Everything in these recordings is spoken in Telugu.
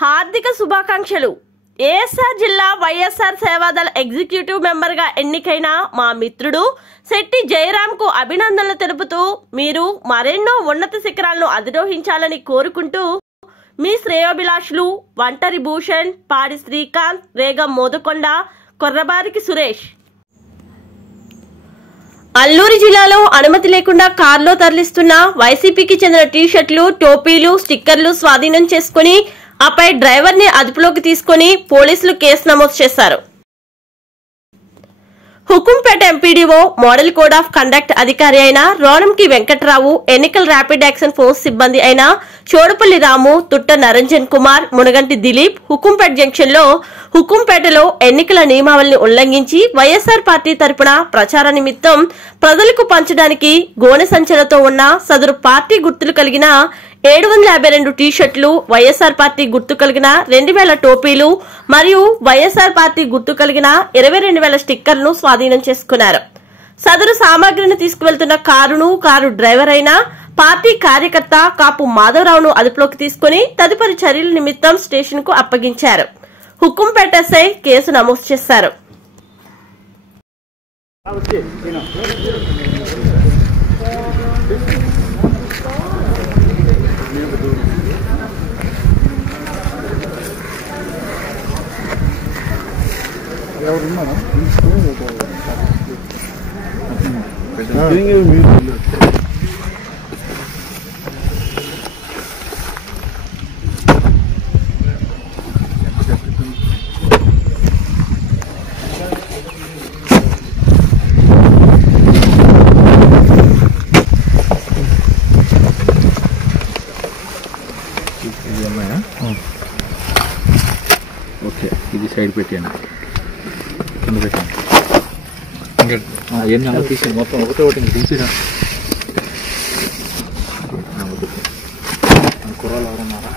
హార్దిక శుభాకాంక్షలు. ఏఎస్ఆర్ జిల్లా వైఎస్ఆర్ సేవాదళ ఎగ్జిక్యూటివ్ మెంబర్గా ఎన్నికైన మా మిత్రుడు శెట్టి జయరాంకు అభినందనలు తెలుపుతూ మీరు మరెన్నో ఉన్నత శిఖరాలను అధిరోహించాలని కోరుకుంటూ మీ శ్రేయోభిలాషులు వంటరి భూషణ్, పాడి శ్రీకాంత్, రేగం మోదకొండ, కొర్రబారికి సురేష్. అల్లూరి జిల్లాలో అనుమతి లేకుండా కారులో తరలిస్తున్న వైసీపీకి చెందిన టీషర్ట్లు, టోపీలు, స్టిక్కర్లు స్వాధీనం చేసుకుని ఆపై డ్రైవర్ ని అదుపులోకి తీసుకుని పోలీసులు కేసు నమోదు చేశారు. Hukumpeta MPDO model code of conduct అధికారి అయిన రోణంకి వెంకట్రావు, ఎన్నికల ర్యాపిడ్ యాక్షన్ ఫోర్స్ సిబ్బంది అయిన చోడుపల్లి రాము, తుట్ట నరంజన్ కుమార్, మునగంటి దిలీప్ హుకుంపేట జంక్షన్ లో హుకుంపేటలో ఎన్నికల నియమావళిని ఉల్లంఘించి వైఎస్ఆర్ పార్టీ తరపున ప్రచార నిమిత్తం ప్రజలకు పంచడానికి గోనె సంచులతో ఉన్న సదరు పార్టీ గుర్తులు కలిగిన 752 టీషర్ట్లు, వైఎస్ఆర్ పార్టీ గుర్తు కలిగిన 2000 టోపీలు మరియు వైఎస్ఆర్ పార్టీ గుర్తు కలిగిన 22,000 స్టిక్కర్లను స్వాధీనం చేసుకున్నారు. సదరు సామాగ్రిని తీసుకువెళ్తున్న కారు డ్రైవర్ అయిన పార్టీ కార్యకర్త కాపు మాధవరావును అదుపులోకి తీసుకుని తదుపరి చర్యల నిమిత్తం స్టేషన్ కు అప్పగించారు. హుకుంపేట ఎస్ఐ కేసు నమోదు చేశారు. ఓకే, ఇది సైడ్ పెట్టాను, కింద పెట్టాను. ఏం నెల తీసి మొత్తం ఒకటి తీసిరా. కుర్రాలు ఎవరన్నారా?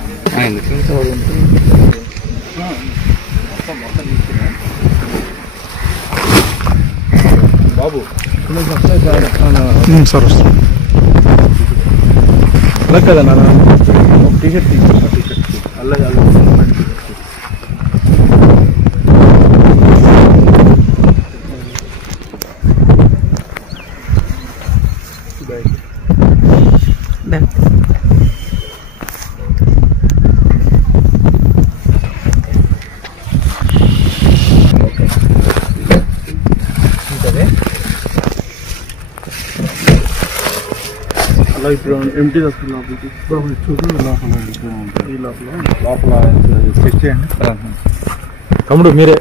మొత్తం తీసిరా బాబు. సార్ వస్తాను అలా కదా నా టీషర్ట్ తీసుకున్నా. టీషర్ట్ అలాగే అలా ఇప్పుడు ఎంటీ వస్తుంది లోపలికి. చూడు లోపల చెక్ చేయండి. తమ్ముడు మీరే